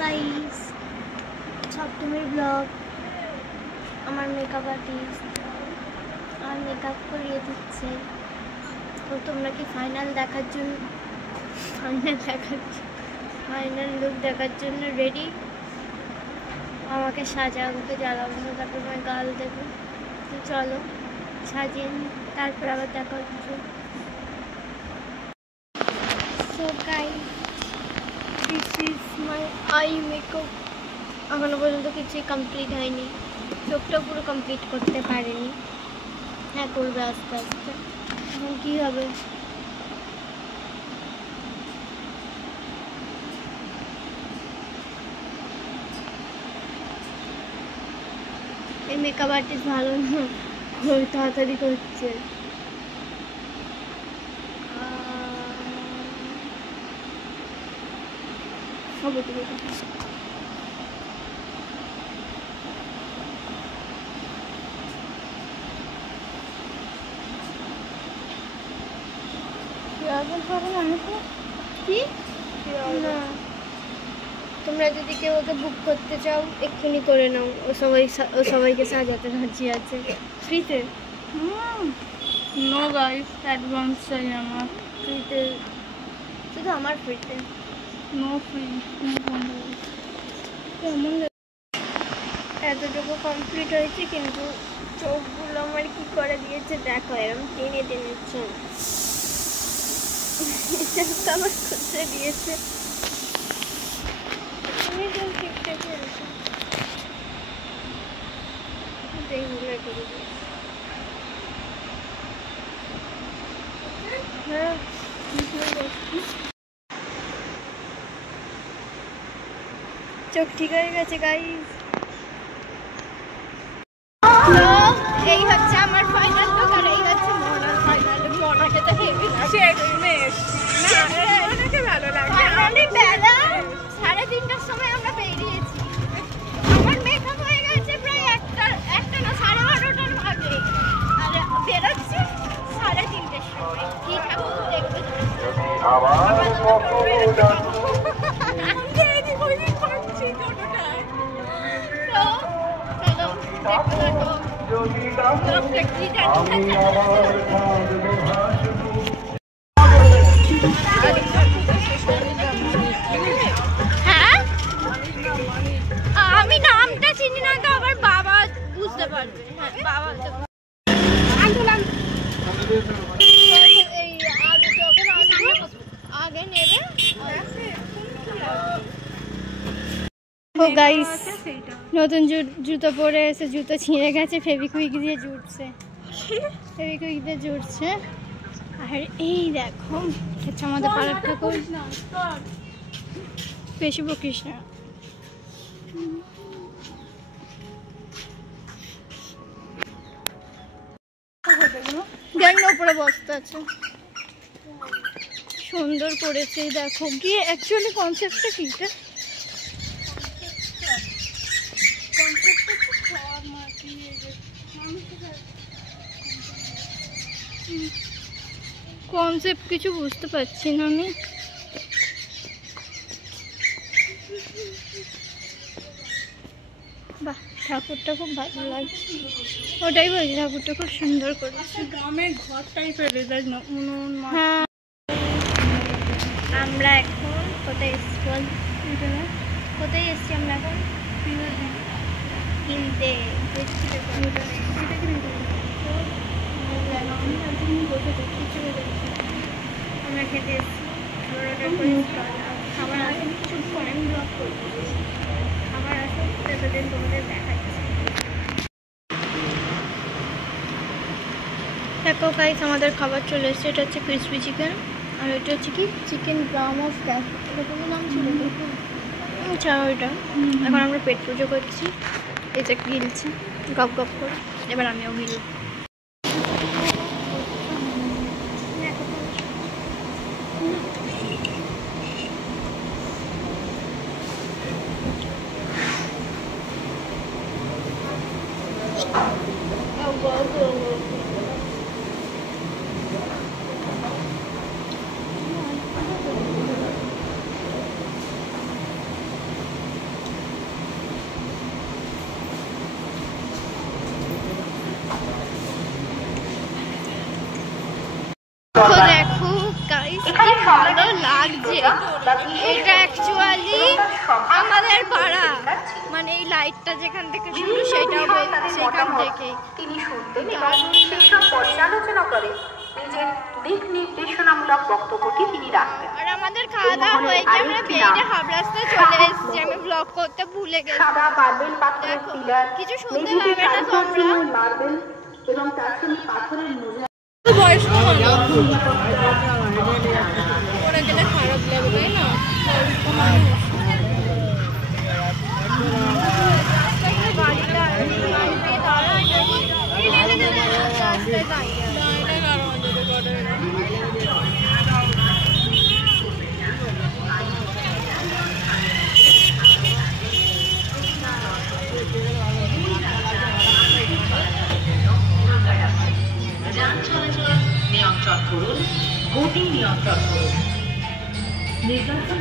Guys, সপ্তমীর blog. আমার makeup artist আমার মেকআপ করিয়ে দিচ্ছে। তো তোমরা কি ফাইনাল লুক দেখার জন্য রেডি? আমাকে সাজাতে জ্বালাবো, তারপর আমি গাল দেবো। তো চলো সাজিয়ে নিই, তারপর আবার দেখা হচ্ছে। So guys, this is my eye makeup. এখনো পর্যন্ত কিছুই কমপ্লিট হয়নি, চোখটা পুরো কমপ্লিট করতে পারিনি। হ্যাঁ, করবে আস্তে আস্তে। এখন কী হবে? এই মেকআপ আর্টিস্ট ভালো না, খুব তাড়াতাড়ি করছে। হবে তো কি না, তোমরা যদি কেউ ওকে বুক করতে চাও এক্ষুনি করে নাও। ও সবাইকে সাজাতে রাজি আছে ফ্রিতে। নো গাইস, অ্যাডভান্স চাই আমার। ফ্রিতে, শুধু আমার ফ্রিতে, নো ফ্রি। কেমন এতটুকু কমপ্লিট হয়েছে, কিন্তু চোখগুলো আমার কি করে দিয়েছে দেখো, এরকম টেনে টেনেছে আমার করতে দিয়েছে। ঠিকঠাকই আছে, এইগুলো করে দিয়েছে। হ্যাঁ, চোখ ঠিক হয়ে গেছে গাইস। এই হচ্ছে আমার ফাইনাল লুক, আর এই হচ্ছে মোহনার ফাইনাল লুক। মোহনাকে তো হেভি লাগছে। মোহনাকে ভালো লাগে। ফাইনালি বেলা 3:30টার সময় আমরা বেরিয়েছি। আমার মেকআপ হয়ে গেছে প্রায় একটা না 12:30টার আগে, আর বেরোচ্ছি 3:30টার সময়। কি ঠাকুর দেখবে হ্যাঁ, আমি নামটা চিনি না, তো আবার বাবা বুঝতে পারবে। হ্যাঁ, বাবা আগে নেবে। ও গাইস, নতুন জুতো পরে এসে জুতো ছিঁড়ে গেছে, ফেভিকুইক দিয়ে জুড়ছে। আর এই দেখো হচ্ছে আমাদের পাড়ার ঠাকুর। বেশি বকিস না। দেখ না, উপরে বস্তা আছে, সুন্দর করেছে। দেখো গিয়ে অ্যাকচুয়ালি কনসেপ্টটা কি? কনসেপ্ট কিছু বুঝতে পারছি না আমি। বাহ, ঠাকুরটা খুব ভালো লাগছে। ওটাই বলছি, ঠাকুরটা খুব সুন্দর করেছে। গ্রামের ঘর টাইপের। হ্যাঁ, আমরা এখন কোথায় এসছি বল? কোথায় এসছি আমরা এখন? কিনতে। আমরা খেতে এসছি, খাবার আসে খুব কম ব্লগ করবো। খাবার আসে ততদিন তোমাদের দেখাচ্ছি। দেখো গাইস, আমাদের খাবার চলে এসছে। এটা হচ্ছে ক্রিসপি চিকেন, আর এটা হচ্ছে কি চিকেন গ্রাম অফ ক্যাফে, এটা কোনো নাম ছিল। আচ্ছা, ওইটা এখন আমরা পেট পুজো করছি। এটা গিলছে গপ গপ করে, এবার আমিও গিলব। লাগছে। এটা অ্যাকচুয়ালি আমাদের পাড়া, মানে এই লাইটটা যেখান থেকে শুরু সেটাও সেখান থেকে তিনি শুনতেন এবং সেসব পর্যালোচনা করে নিজের দিক নির্দেশনামূলক বক্তব্যটি তিনি রাখতেন। আর আমাদের খাওয়া দাওয়া হয়ে গিয়ে আমরা বেরিয়ে হাফ রাস্তায় চলে এসেছি, আমি ব্লগ করতে ভুলে গেছি। সাদা মার্বেল পাথরের পিলার, কিছু শুনতে পাবে না তোমরা। মার্বেল এবং তার সঙ্গে পাথরের মোজা বয়স্ক মানুষ পরে গেলে খারাপ লাগবে না। বয়স্ক মানুষ যান চলাচল নিয়ন্ত্রণ করুন, গতি নিয়ন্ত্রণ করুন। নির্বাচন